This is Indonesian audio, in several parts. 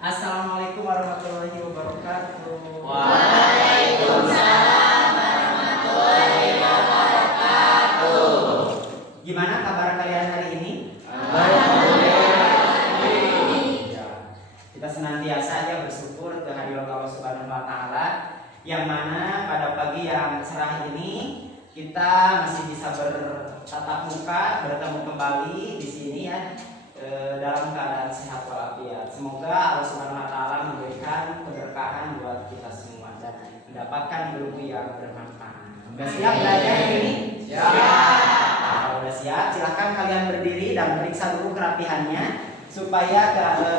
Assalamualaikum warahmatullahi wabarakatuh. Waalaikumsalam warahmatullahi wabarakatuh. Gimana kabar kalian hari ini? Ya, kita senantiasa aja bersyukur kehadiran Allah Subhanahu wa taala, yang mana pada pagi yang cerah ini kita masih bisa bertatap muka, bertemu kembali di sini ya, dalam keadaan sehat walafiat. Semoga Allah Subhanahu wa taala memberikan keberkahan buat kita semua dan mendapatkan ilmu yang bermanfaat. Sudah siap belajar hari ini? Siap. Kalau udah siap, silahkan kalian berdiri dan periksa dulu kerapihannya supaya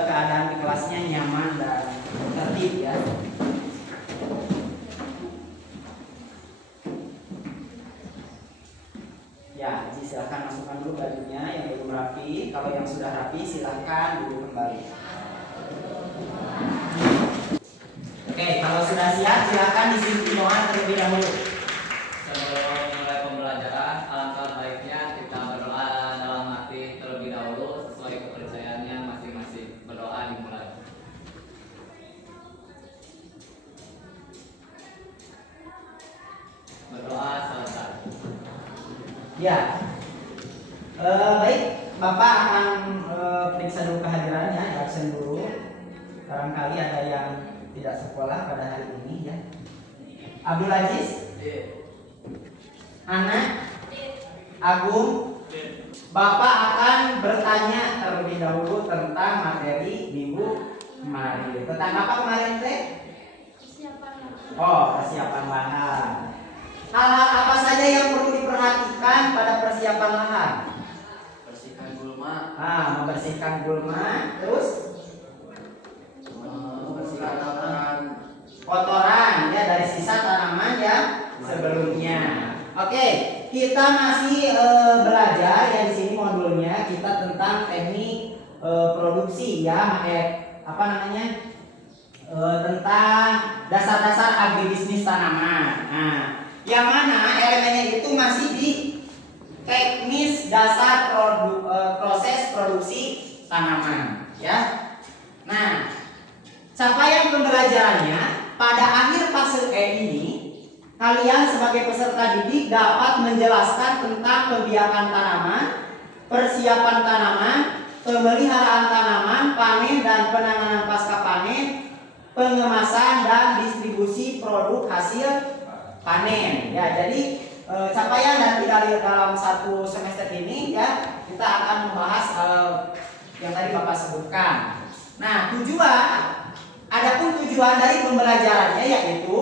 keadaan di kelasnya nyaman dan tertib ya. Ya, jadi silahkan masukkan dulu bajunya yang belum rapi. Kalau yang sudah rapi silahkan duduk kembali. Oke, kalau sudah siap silahkan disimpan doa terlebih dahulu. Sebelum mulai pembelajaran, alangkah baiknya kita berdoa dalam hati terlebih dahulu sesuai kepercayaannya masing-masing. Berdoa dimulai. Berdoa selesai. Ya, baik, Bapak akan periksa dulu kehadirannya, absen dulu. Barangkali ada yang tidak sekolah pada hari ini ya. Abdul Aziz, Ana, Agung, Bapak akan bertanya terlebih dahulu tentang materi minggu kemarin. Tentang apa kemarin teh? Oh, persiapan lahan. Hal-hal apa saja yang perlu diperhatikan pada persiapan lahan? Bersihkan gulma. Membersihkan gulma, terus Membersihkan kotoran ya dari sisa tanaman yang sebelumnya. Oke, kita masih belajar ya di sini modulnya kita tentang teknik produksi ya, apa namanya? Tentang dasar-dasar agribisnis tanaman. Nah, yang mana elemennya itu masih di teknis dasar proses produksi tanaman ya. Nah, capaian pembelajarannya pada akhir fase E ini kalian sebagai peserta didik dapat menjelaskan tentang pembiakan tanaman, persiapan tanaman, pemeliharaan tanaman, panen dan penanganan pasca panen, pengemasan dan distribusi produk hasil panen ya. Jadi capaian dan tidak dalam satu semester ini ya kita akan membahas yang tadi Bapak sebutkan. Nah, adapun tujuan dari pembelajarannya yaitu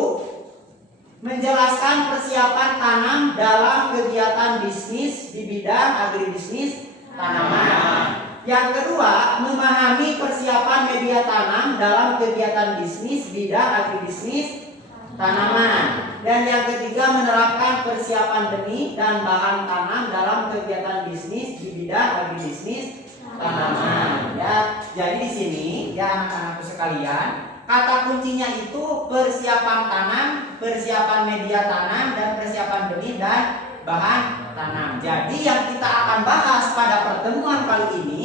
menjelaskan persiapan tanam dalam kegiatan bisnis di bidang agribisnis tanaman. Yang kedua, memahami persiapan media tanam dalam kegiatan bisnis bidang agribisnis tanaman. Dan yang ketiga, menerapkan persiapan benih dan bahan tanam dalam kegiatan bisnis di bidang agribisnis tanaman. Ya, jadi di sini ya anak-anakku sekalian, kata kuncinya itu persiapan tanam, persiapan media tanam, dan persiapan benih dan bahan tanam. Jadi yang kita akan bahas pada pertemuan kali ini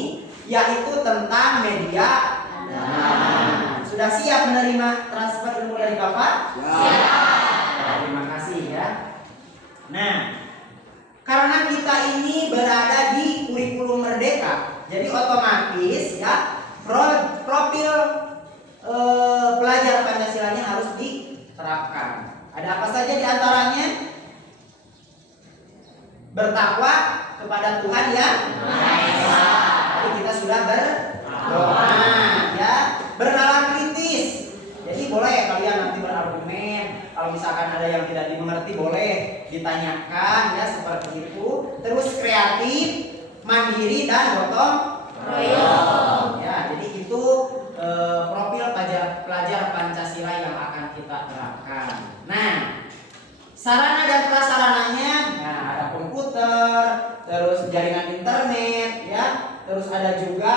yaitu tentang media tanam. Sudah siap menerima transfer ilmu dari Bapak? Siap. Terima kasih ya. Nah, karena kita ini berada di kurikulum merdeka, jadi otomatis ya profil pelajar Pancasilanya harus diterapkan. Ada apa saja di antaranya? Bertakwa kepada Tuhan yang Maha Esa. Tadi kita sudah berdoa ya. Bernalar kritis. Jadi boleh kalian nanti berargumen. Kalau misalkan ada yang tidak dimengerti boleh ditanyakan ya, seperti itu. Terus kreatif, mandiri dan gotong royong. Ya, jadi itu profil pelajar Pancasila yang akan kita terapkan. Nah, sarana dan prasarananya, nah ada komputer, terus jaringan internet, ya, terus ada juga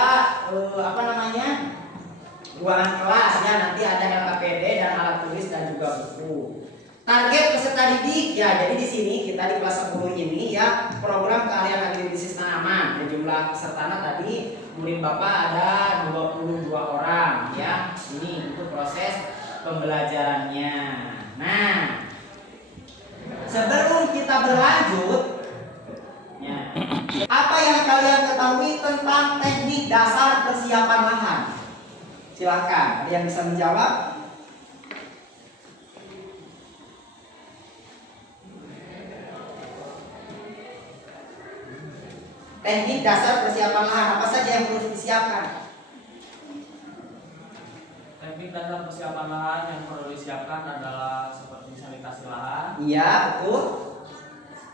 ruangan kelas, ya nanti ada LKPD dan alat tulis dan juga buku. Target peserta didik, ya jadi di sini kita di kelas 10 ini ya program keahlian agribisnis tanaman. Jumlah pesertanya tadi murid Bapak ada 22 orang, ya. pembelajarannya. Nah, sebelum kita berlanjut, ya, apa yang kalian ketahui tentang teknik dasar persiapan lahan? Silakan, ada yang bisa menjawab? Teknik dasar persiapan lahan apa saja yang perlu disiapkan? Teknik dasar persiapan lahan yang perlu disiapkan adalah seperti sanitasi lahan, Iya, betul.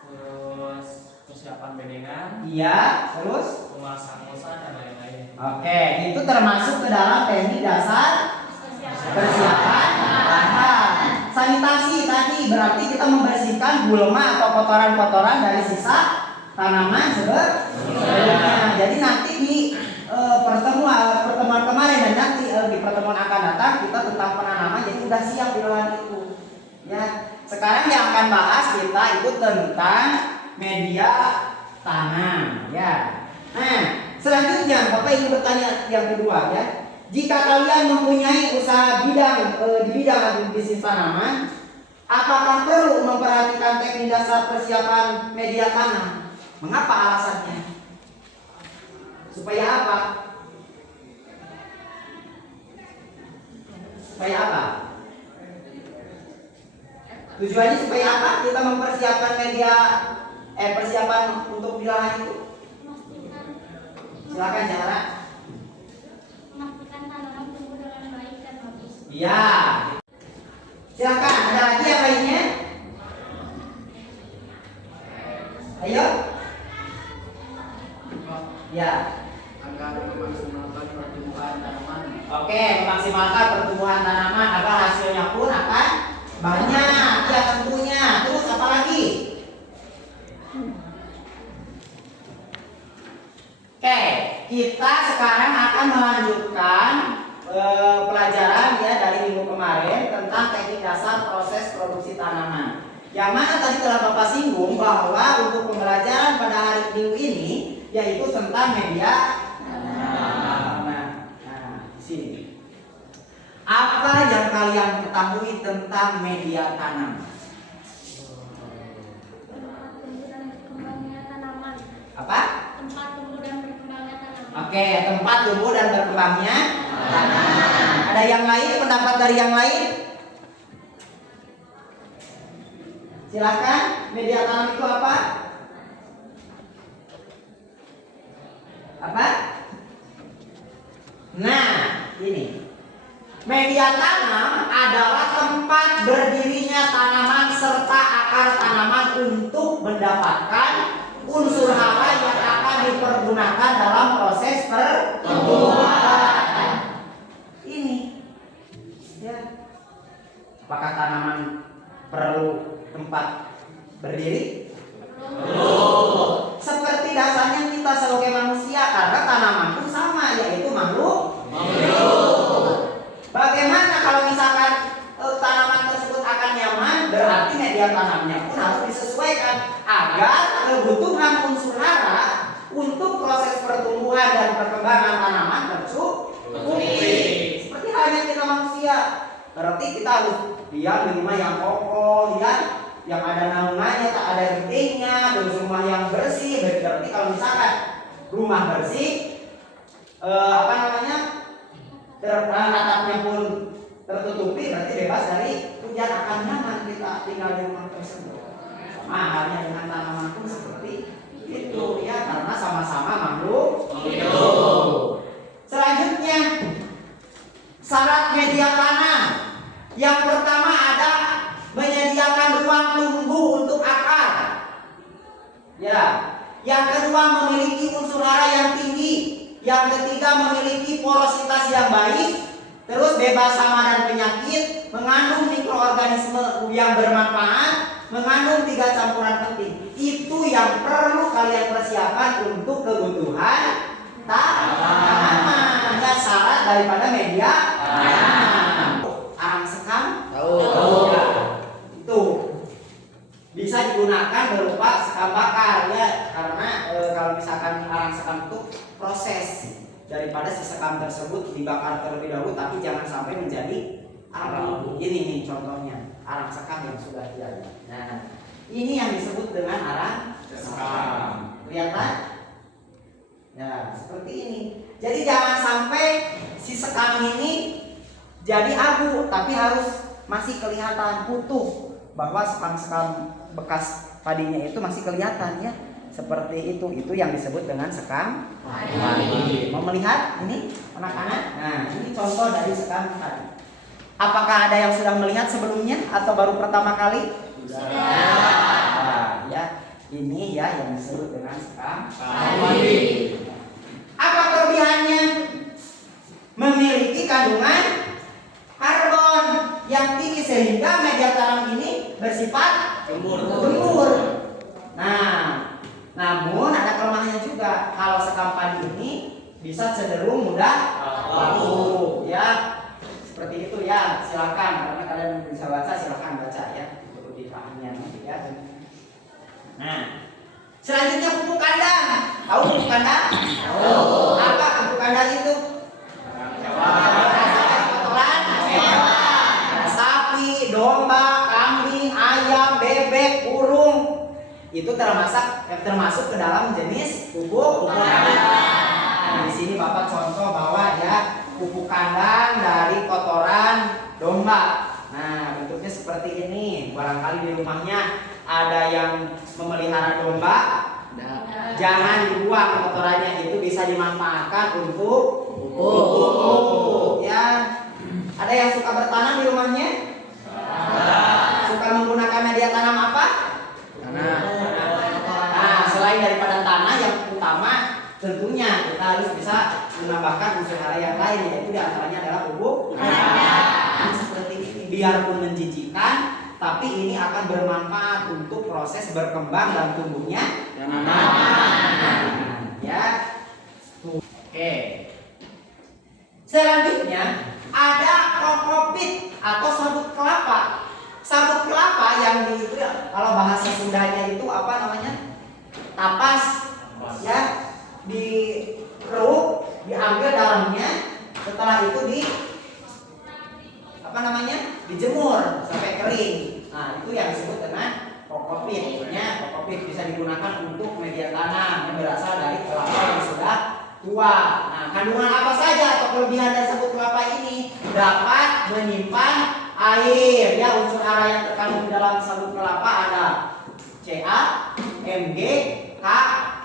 terus persiapan bedengan, Iya, terus? pemasangan dan lain-lain. Oke, itu termasuk ke dalam teknik dasar persiapan lahan. Sanitasi tadi berarti kita membersihkan gulma atau kotoran-kotoran dari sisa tanaman sebelumnya. Jadi nanti di pertemuan kemarin dan nanti di pertemuan akan datang kita tentang penanaman, jadi udah siap di lahan itu. Ya, sekarang yang akan bahas kita itu tentang media tanam. Ya. Nah, selanjutnya Bapak ingin bertanya yang kedua ya. Jika kalian mempunyai usaha bidang di bidang agribisnis tanaman, apakah perlu memperhatikan teknik dasar persiapan media tanam? Mengapa alasannya? Supaya apa? Supaya apa? Tujuannya supaya apa? Kita mempersiapkan media persiapan untuk di lahan itu. Silakan cara. Memastikan tanaman tumbuh dengan baik dan bagus. Iya. Silakan, ada lagi yang lainnya? Ayo. Ya. Agar memaksimalkan pertumbuhan tanaman. Oke, memaksimalkan pertumbuhan tanaman agar hasilnya pun akan banyak. Ya tentunya. Terus apa lagi? Oke, kita sekarang akan melanjutkan pelajaran ya dari minggu kemarin tentang teknik dasar proses produksi tanaman. Yang mana tadi telah Bapak singgung bahwa untuk pembelajaran pada hari minggu ini yaitu tentang media tanam. Nah, di sini. Apa yang kalian ketahui tentang media tanam? Tempat tumbuh dan berkembangnya tanaman. Apa? Tempat tumbuh dan berkembangnya tanaman. Oke, tempat tumbuh dan berkembangnya tanaman. Ada yang lain, pendapat dari yang lain? Silakan, media tanam itu apa? Apa? Nah, ini. Media tanam adalah tempat berdirinya tanaman serta akar tanaman untuk mendapatkan unsur hara yang akan dipergunakan dalam proses pertumbuhan. Ini, ya. Apakah tanaman perlu tempat berdiri? Perlu. Seperti dasarnya kita sebagai manusia, karena tanaman pun sama, yaitu makhluk. Bagaimana kalau misalkan tanaman tersebut akan nyaman, berarti media tanamnya pun harus disesuaikan agar kebutuhan unsur hara untuk proses pertumbuhan dan perkembangan tanaman tercukupi. Seperti halnya kita manusia, berarti kita harus diam di rumah yang kokoh, ya, yang ada naungannya, tak ada gentingnya, terus rumah yang bersih. Berarti kalau misalkan rumah bersih, atapnya pun tertutupi, berarti bebas dari hujan, akan nyaman kita tinggal di rumah tersebut. Sama halnya dengan tanaman pun seperti itu, ya, karena sama-sama makhluk hidup. Selanjutnya, syarat media tanam. Yang pertama ada menyediakan ruang tumbuh untuk akar. Ya. Yang kedua memiliki unsur hara yang tinggi. Yang ketiga memiliki porositas yang baik, terus bebas hama dan penyakit, mengandung mikroorganisme yang bermanfaat, mengandung 3 campuran penting. Itu yang perlu kalian persiapkan untuk kebutuhan tanaman. Ya, syarat daripada media tanam. Arang sekam? Tahu. Ya, itu bisa digunakan berupa sekam bakar, ya, karena kalau misalkan arang sekam itu proses daripada si sekam tersebut dibakar terlebih dahulu, tapi jangan sampai menjadi abu. Ini nih contohnya arang sekam yang sudah jadi. Nah, ini yang disebut dengan arang sekam. Kelihatan? Ya, seperti ini. Jadi jangan sampai si sekam ini jadi abu, tapi harus masih kelihatan utuh bahwa sekam-sekam bekas padinya itu masih kelihatan ya. Seperti itu yang disebut dengan sekam padi. Mau melihat ini anak-anak? Nah, ini contoh dari sekam padi. Apakah ada yang sudah melihat sebelumnya atau baru pertama kali? Sudah. Nah, ya, ini ya yang disebut dengan sekam padi. Apa kelebihannya? Memiliki kandungan karbon yang tinggi sehingga media tanam ini bersifat gembur. Nah, namun ada kelemahannya juga. Kalau sekam padi ini bisa cenderung mudah laku, ya. Seperti itu ya. Silakan, karena kalian bisa baca, silakan baca ya untuk dipahaminya nanti ya. Nah, selanjutnya pupuk kandang. Tahu pupuk kandang? Tahu. Apa pupuk kandang itu? Sapi, domba, kambing, ayam, bebek, burung. Itu termasuk ke dalam jenis pupuk kandang. Nah, di sini Bapak contoh bahwa ya pupuk kandang dari kotoran domba. Nah, bentuknya seperti ini. Barangkali di rumahnya ada yang memelihara domba. Jangan dibuang kotorannya, itu bisa dimanfaatkan untuk pupuk. Ya. Ada yang suka bertanam di rumahnya? Suka menggunakan media tanam apa? Tanah. Nah, selain daripada tanah, yang utama tentunya kita harus bisa menambahkan unsur hara yang lain, yaitu diantaranya adalah pupuk. Seperti ini, biarpun menjijikan, tapi ini akan bermanfaat untuk proses berkembang dan tumbuhnya tanaman. Ya. Oke. Selanjutnya ada kokopit atau sabut kelapa. Sabut kelapa yang itu kalau bahasa Sundanya itu apa namanya? Tapas. Ya, dikeruk, diambil dalamnya, setelah itu dijemur sampai kering. Nah, itu yang disebut dengan kokopit. Kokopit bisa digunakan untuk media tanam yang berasal dari kelapa yang sudah tua. Nah, kandungan apa saja atau kelebihan dari sabut kelapa ini? Dapat menyimpan air. Ya, unsur hara yang terkandung di dalam sabut kelapa ada Ca, Mg, K,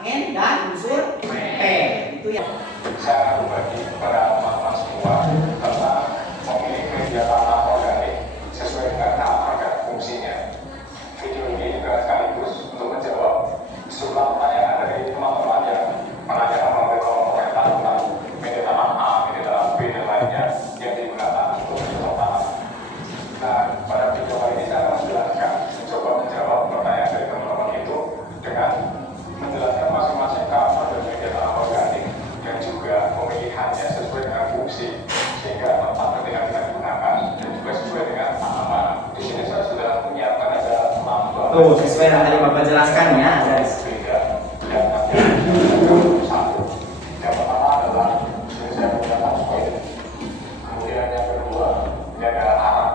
N, dan unsur P. Itu ya. Saya berbagi kepada teman-teman semua tentang memilih media tanam organik sesuai dengan nama dan fungsinya. Video ini juga sekaligus untuk menjawab sejumlah pertanyaan dari teman-teman yang menanyakan melalui kolom komentar tentang media tanam A, media tanam B, dan lainnya yang digunakan untuk mencocok tanam. Nah, pada video kali ini saya akan menjelaskan, mencoba menjawab pertanyaan dari teman-teman itu dengan menjelaskan masing-masing karakter dari media tanam organik yang juga pemilihannya sesuai dengan fungsi sehingga tepat ketika kita gunakan dan juga sesuai dengan tanaman. Di sini saya sudah menyiapkan ada 6 Tuh, sesuai yang tadi Bapak jelaskan ya. beda dan nanti ada satu. Yang pertama adalah di sini saya menggunakan koin. Kemudian yang kedua ini ada arang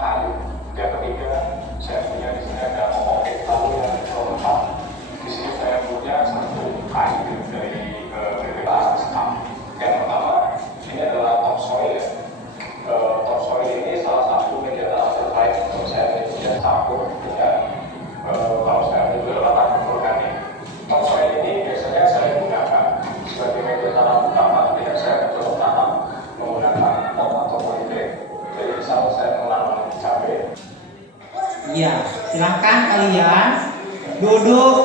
kayu. Yang ketiga saya punya di sini ada kokopit. Lalu yang keempat di sini saya punya satu kayu dari arang sekam. Yang pertama ini adalah topsoil. Topsoil ini salah satu media tanam terbaik untuk saya punya campur dengan kalau saya juga latar organik. Topsoil ini biasanya saya gunakan sebagai media tanam utama ketika saya bercocok tanam menggunakan pot atau polybag. Jadi misalnya saya menanam cabai. Iya, silahkan kalian duduk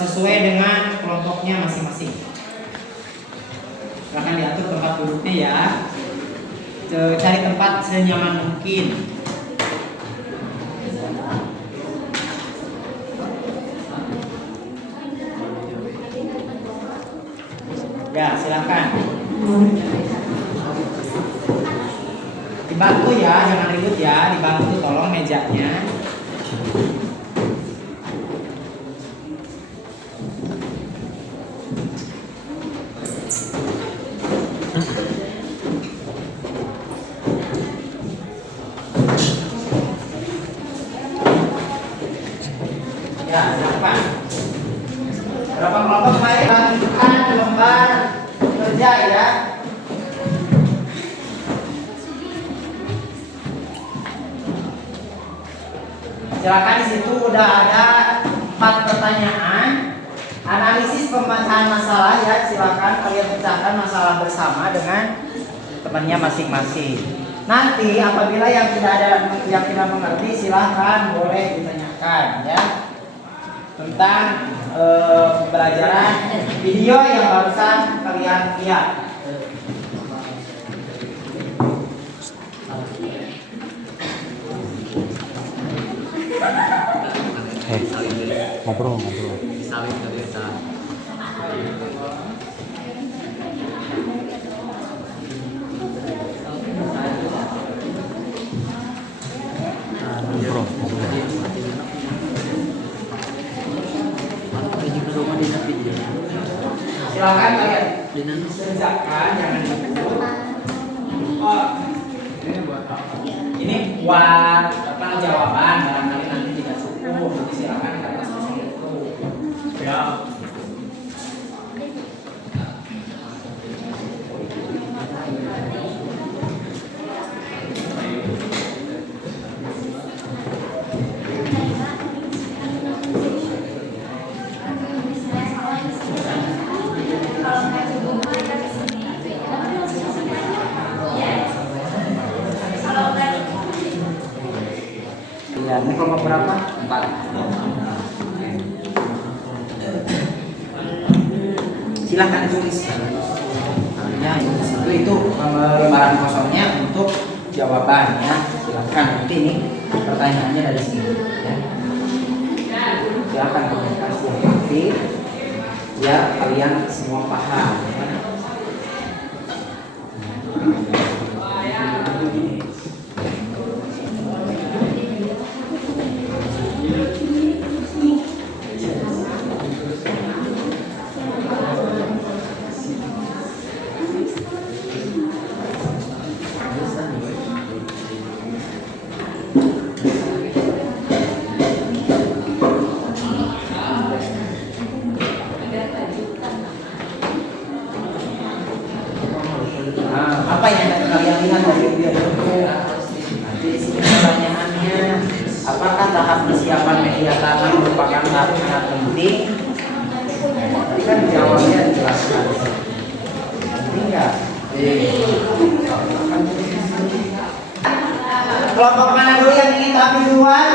sesuai dengan kelompoknya masing-masing. Silahkan diatur tempat duduknya ya. Cari tempat senyaman mungkin. Ya, silahkan. Dibantu ya, jangan ribut ya. Dibantu tolong mejanya. Silakan, di situ udah ada 4 pertanyaan. Analisis pemecahan masalah ya, silakan kalian pecahkan masalah bersama dengan temannya masing-masing. Nanti apabila yang tidak mengerti silahkan boleh ditanyakan ya tentang pembelajaran video yang barusan kalian lihat. Ngobrol. Saling kerja. Silakan kalian kerjakan, jangan dikubur. Oh, ini buat apa jawaban, barangkali nanti tidak cukup, nanti silakan ke atas kosong itu. Ya. Ya, ini kelompok berapa? 4. Silahkan tulis. Ya, itu lembaran kosongnya untuk jawabannya. Silahkan. Nanti ini pertanyaannya dari sini. Ya. Silahkan komunikasi yang aktif. Ya, kalian semua paham. Ya. Apa yang akan kalian lihat dari video itu? Nanti di sini pertanyaannya, apakah tahap persiapan media tanam merupakan tahap sangat penting? Tadi kan jawabnya dijelaskan. Penting nggak? Kelompok mana dulu yang ingin tampil duluan?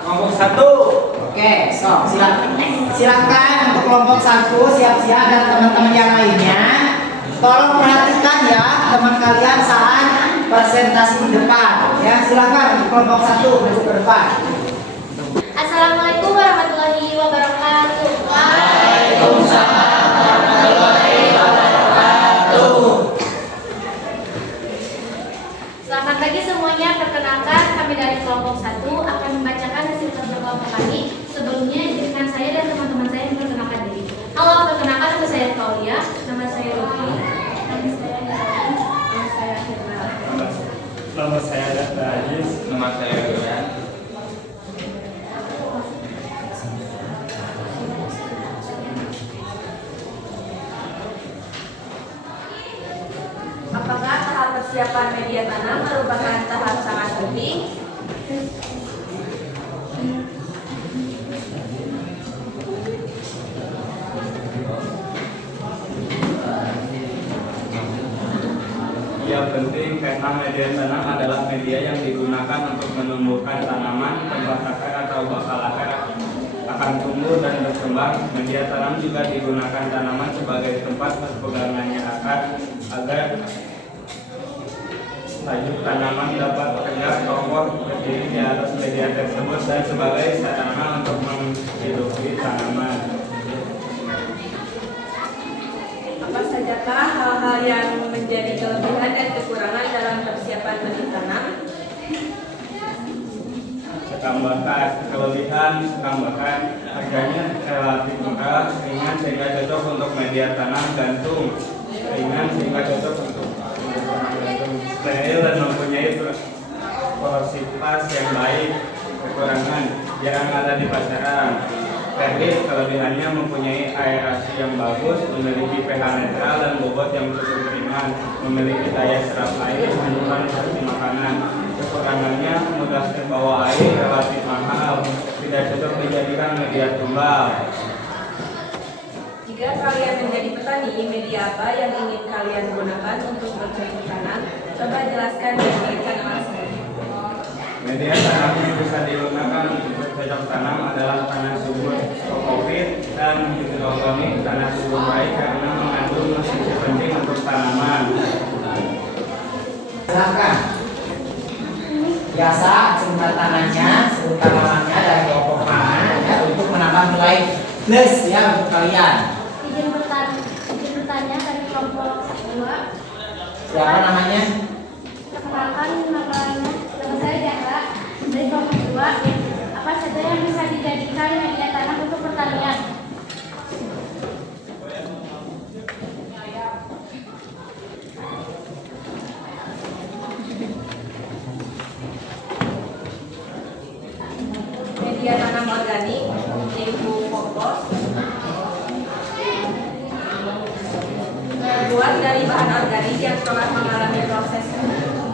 Kelompok 1. Oke, so silakan untuk kelompok 1 siap-siap dan teman-teman yang lainnya. Tolong perhatikan ya teman kalian saat presentasi di depan. Ya, silakan kelompok 1 masuk ke depan. Assalamualaikum warahmatullahi wabarakatuh. Waalaikumsalam warahmatullahi wabarakatuh. Selamat pagi semuanya. Perkenalkan, kami dari kelompok 1 akan membacakan hasil kerja kelompok kami. Sebelumnya izinkan saya dan teman-teman saya memperkenalkan diri. Halo, perkenalkan nama saya Claudia, nama saya Ruby, nama saya Nurani, nama saya Firman. Nama saya Dr. Aziz. Nama saya Rian. Apakah tahap persiapan media tanam merupakan tahap sangat penting? Ya, penting karena media tanam adalah media yang digunakan untuk menumbuhkan tanaman, tempat akar atau bakal akar akan tumbuh dan berkembang. Media tanam juga digunakan tanaman sebagai tempat berpegangannya akar agar tajuk tanaman dapat tegak kokoh berdiri di atas media tersebut dan sebagai sarana untuk menghidupi tanaman. Apa sajakah hal-hal yang menjadi kelebihan dan kekurangan dalam persiapan benih tanam? Tambahkan harganya relatif murah, ringan sehingga cocok untuk media tanam gantung, ringan sehingga cocok untuk gantung, steril dan mempunyai porositas yang baik. Kekurangan jarang ada di pasaran. Kredit kelebihannya mempunyai aerasi yang bagus, memiliki pH netral dan bobot yang cukup ringan, memiliki daya serap air, menyimpan hasil makanan. Kekurangannya mudah terbawa air, relatif mahal maaf, tidak cocok dijadikan media tunggal. Jika kalian menjadi petani, media apa yang ingin kalian gunakan untuk bercocok tanam? Coba jelaskan dan berikan alasan. Media tanam yang bisa digunakan untuk bercocok tanam adalah tanah subur kokopit dan hidroponik. Tanah subur baik karena mengandung nutrisi penting untuk tanaman. Silakan. Biasa jumlah tanahnya, suhu tanamannya dari kelompok mana ya untuk menambah nilai plus ya untuk kalian. Izin bertanya dari kelompok 2. Siapa namanya? Perkenalkan namanya, nama saya Jahra dari kelompok 2. Apa saja yang bisa dijadikan media tanam untuk pertanian? Media tanam organik, yaitu kompos, terbuat dari bahan organik yang telah mengalami proses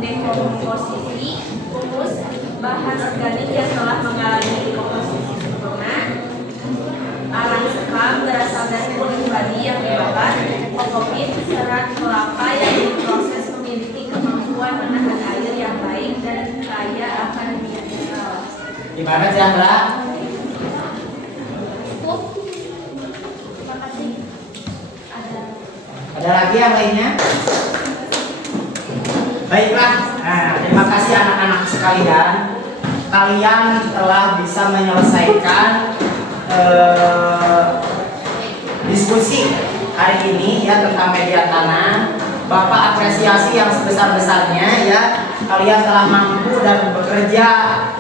dekomposisi. Humus, bahan organik yang telah mengalami dekomposisi sempurna. Arang sekam berasal dari kulit babi yang dibakar. Kokopit, serat kelapa yang diproses memiliki kemampuan menahan air yang baik dan kaya akan mineral. Gimana Jahra? Cukup. Terima kasih. Ada lagi yang lainnya? Baiklah, nah, terima kasih anak-anak sekalian. Kalian telah bisa menyelesaikan diskusi hari ini ya tentang media tanam. Bapak apresiasi yang sebesar-besarnya ya. Kalian telah mampu dan bekerja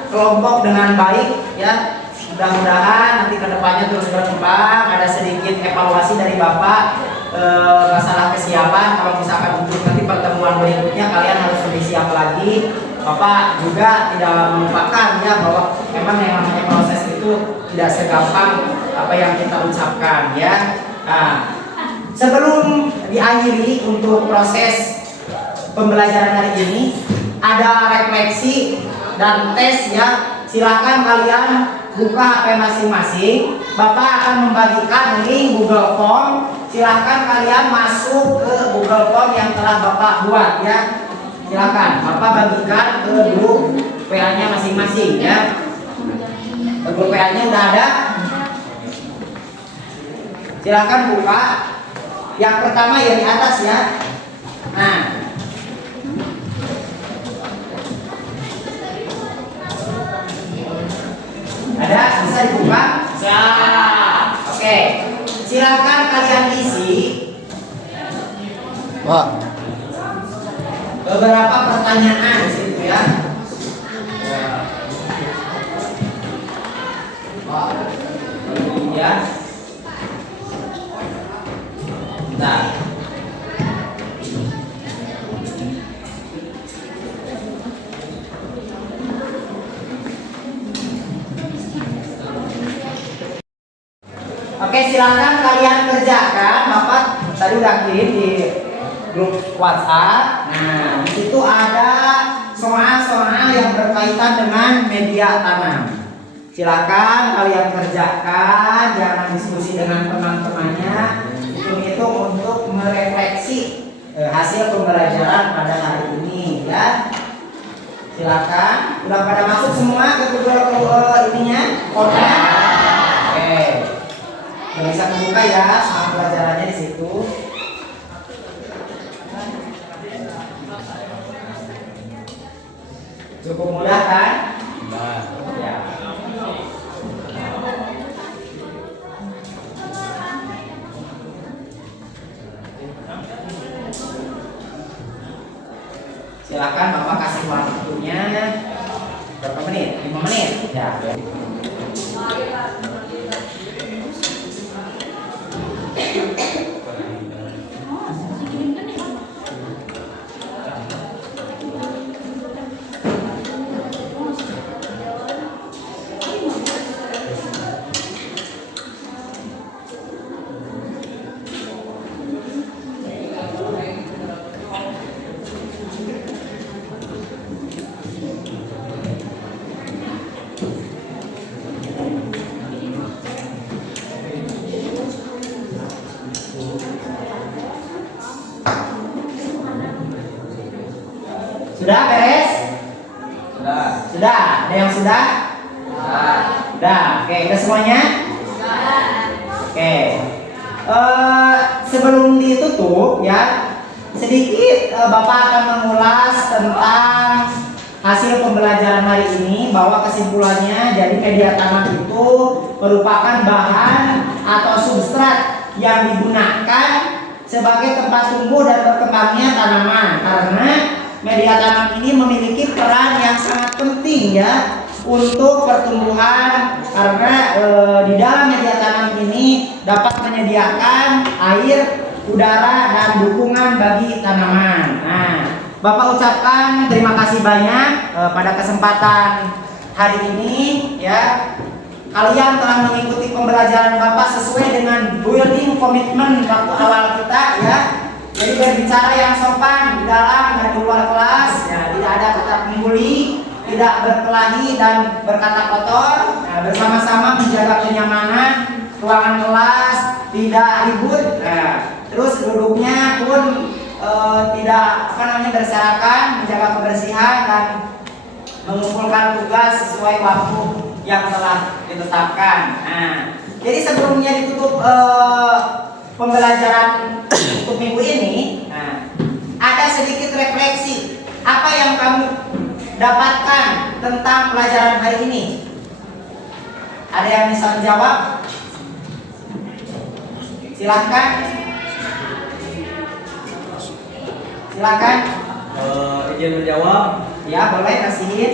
kelompok dengan baik ya. Mudah-mudahan nanti kedepannya terus berkembang. Ada sedikit evaluasi dari Bapak masalah kesiapan. Kalau misalkan untuk nanti pertemuan berikutnya kalian harus lebih siap lagi. Bapak juga tidak melupakan ya bahwa memang yang namanya proses itu tidak segampang apa yang kita ucapkan ya. Nah, sebelum diakhiri untuk proses pembelajaran hari ini ada refleksi dan tes ya. Silakan kalian buka HP masing-masing. Bapak akan membagikan link Google Form. Silakan kalian masuk ke Google Form yang telah Bapak buat ya. Silakan Bapak bagikan ke grup WA-nya masing-masing ya. Grup WA-nya udah ada. Silakan buka. Yang pertama yang di atas ya. Nah, ada, bisa dibuka? Bisa. Oke. Silakan kalian isi beberapa pertanyaan di situ ya. Ya. Nah. Oke, silakan kalian kerjakan. Bapak tadi udah kirim di grup WhatsApp. Nah, di situ ada soal-soal yang berkaitan dengan media tanam. Silakan kalian kerjakan, jangan diskusi dengan teman-temannya. Itu untuk merefleksi hasil pembelajaran pada hari ini ya. Silakan. Udah pada masuk semua ke Google ininya, kodenya. Oke. Yang bisa membuka ya sama pelajarannya di situ. Cukup mudah kan? Ya. Silakan Bapak kasih waktunya berapa menit? 5 menit. Ya. Sudah beres? Sudah. Sudah. Ada yang sudah? Sudah. Sudah. Oke, udah semuanya? Oke. Sebelum ditutup ya, sedikit Bapak akan mengulas tentang hasil pembelajaran hari ini, bahwa kesimpulannya jadi media tanam itu merupakan bahan atau substrat yang digunakan sebagai tempat tumbuh dan berkembangnya tanaman, karena media tanam ini memiliki peran yang sangat penting ya untuk pertumbuhan, karena di dalam media tanam ini dapat menyediakan air, udara, dan dukungan bagi tanaman. Nah, Bapak ucapkan terima kasih banyak pada kesempatan hari ini ya. Kalian telah mengikuti pembelajaran Bapak sesuai dengan building komitmen waktu awal kita ya. Jadi berbicara yang sopan di dalam dan di luar kelas ya, tidak ada kata mengguli, tidak berkelahi dan berkata kotor. Nah, bersama-sama menjaga kenyamanan ruangan kelas, tidak ribut. Nah, terus duduknya pun tidak berserakan, menjaga kebersihan dan mengumpulkan tugas sesuai waktu yang telah ditetapkan. Nah, jadi sebelumnya ditutup pembelajaran untuk minggu ini, nah, ada sedikit refleksi apa yang kamu dapatkan tentang pelajaran hari ini. Ada yang bisa menjawab? Silahkan. Silakan. Izin menjawab. Ya, boleh kasihin.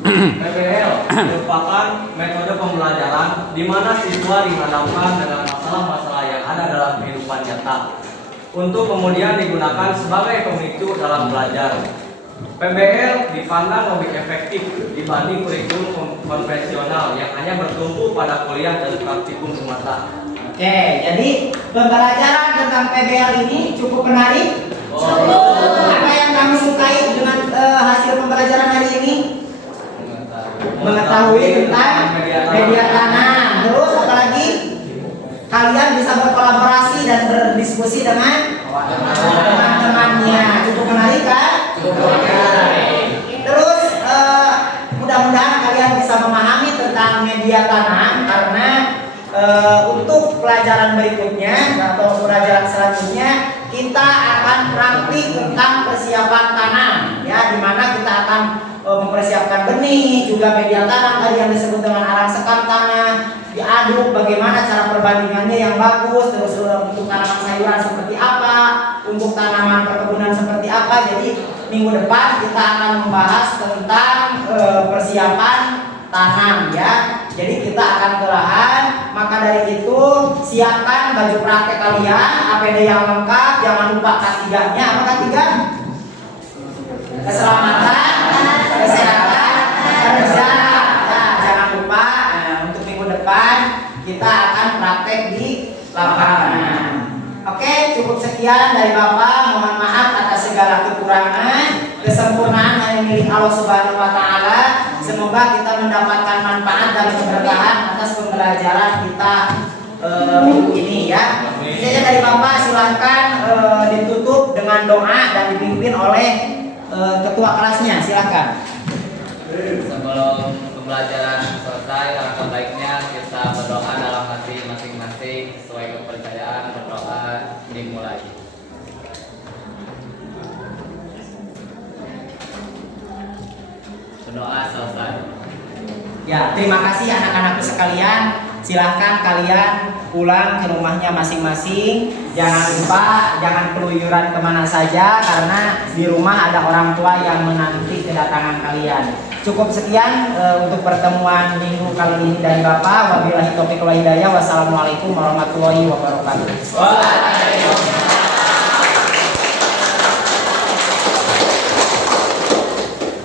PBL merupakan metode pembelajaran di mana siswa dihadapkan dengan masalah-masalah yang ada dalam kehidupan nyata untuk kemudian digunakan sebagai pemicu dalam belajar. PBL dipandang lebih efektif dibanding kurikulum konvensional yang hanya bertumpu pada kuliah dan praktikum semata. Oke, jadi pembelajaran tentang PBL ini cukup menarik. Apa yang kamu sukai dengan hasil pembelajaran hari ini? Mengetahui tentang media tanam. Terus apa lagi? Kalian bisa berkolaborasi dan berdiskusi dengan teman-temannya. Cukup menarik kan? Terus mudah-mudahan kalian bisa memahami tentang media tanam, karena untuk pelajaran berikutnya atau pelajaran selanjutnya kita akan praktik tentang persiapan tanam ya, dimana kita akan mempersiapkan benih, juga media tanam tadi yang disebut dengan arang sekam tanah, diaduk bagaimana cara perbandingannya yang bagus, terus untuk tanaman sayuran seperti apa, untuk tanaman perkebunan seperti apa. Jadi minggu depan kita akan membahas tentang persiapan tanam ya. Jadi kita akan ke lahan, maka dari itu siapkan baju praktek kalian, APD yang lengkap, jangan lupa K3-nya. Apa K3? Keselamatan, kesehatan, kerja. Nah, jangan lupa. Nah, untuk minggu depan kita akan praktek di lapangan. Oke, cukup sekian dari Bapak. Mohon maaf atas segala kekurangan. Kesempurnaan hanya milik Allah Subhanahu wa Ta'ala. Semoga kita mendapatkan manfaat dan keberkahan atas pembelajaran kita minggu ini ya. Itu saja dari Bapak. Silahkan ditutup dengan doa dan dipimpin oleh ketua kelasnya. Silahkan. Sebelum pembelajaran selesai, alangkah baiknya kita berdoa dalam hati masing-masing sesuai kepercayaan. Berdoa dimulai. Berdoa selesai. Ya, terima kasih anak-anakku sekalian. Silahkan kalian pulang ke rumahnya masing-masing. Jangan lupa, jangan keluyuran kemana saja, karena di rumah ada orang tua yang menanti kedatangan kalian. Cukup sekian untuk pertemuan minggu kali ini dari Bapak. Wabillahi taufiq wal hidayah. Wassalamualaikum warahmatullahi wabarakatuh. Waalaikumsalam.